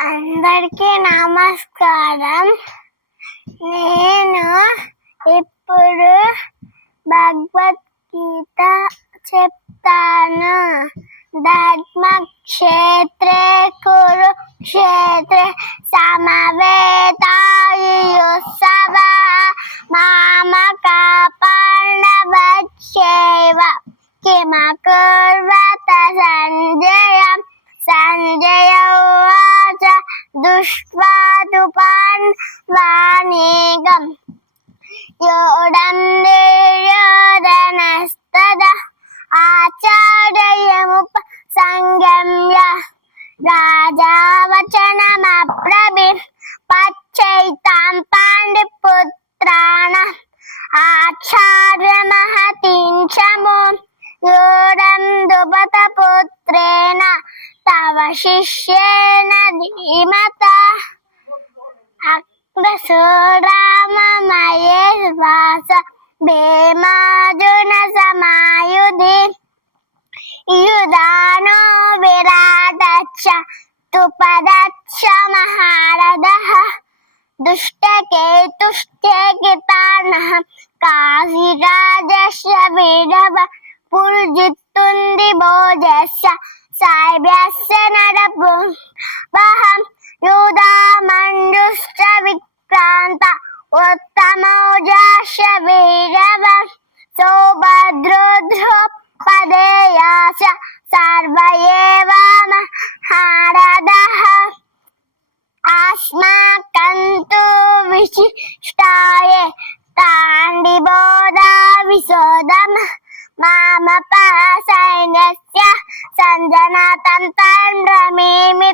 అందరికీ నమస్కారం. నేను ఇప్పుడు భగవద్గీత చెప్తాను. ధర్మక్షేత్రే కురుక్షేత్రే సమవేతాయుత్సవః మామకా పాండవశ్చైవ కిమకుర్వత సంజయం. సంజయ ఉవాచ దృష్ట్వా తు పాండవానీకం యోధం దుర్యోధనస్తదా ఆచార్యముపసంగమ్య రాజా వచనమబ్రవీత్ పశ్చైతాం పాండుపుత్రాణం ఆచార్యమహతిం చమూం యూఢం ద్రుపదపుత్రేణ తవ శిష్యేణ ధీమతా అగ్రసూరామమయే వాస భీమార్జున సమాయుధి యుధానో విరాటశ్చ ద్రుపదశ్చ మహారథః దుష్టకేతుశ్చ కాశీరాజస్య వీరవ పుర్జిత్తుందిభోజస్య సాభ్యస్య నరపుంగవః యూధామన్యుశ్చ విక్రాంత ఉత్తమౌజాశ్చ వీరవ సౌభద్రోద్రుపదేయాశ్చ సర్వ ఏవ మహారథః అస్మాకం తు విశిష్టాయే తాండిబోధా విశోధం మామపః సైన్యస్య సంజానాతం తం బ్రవీమి.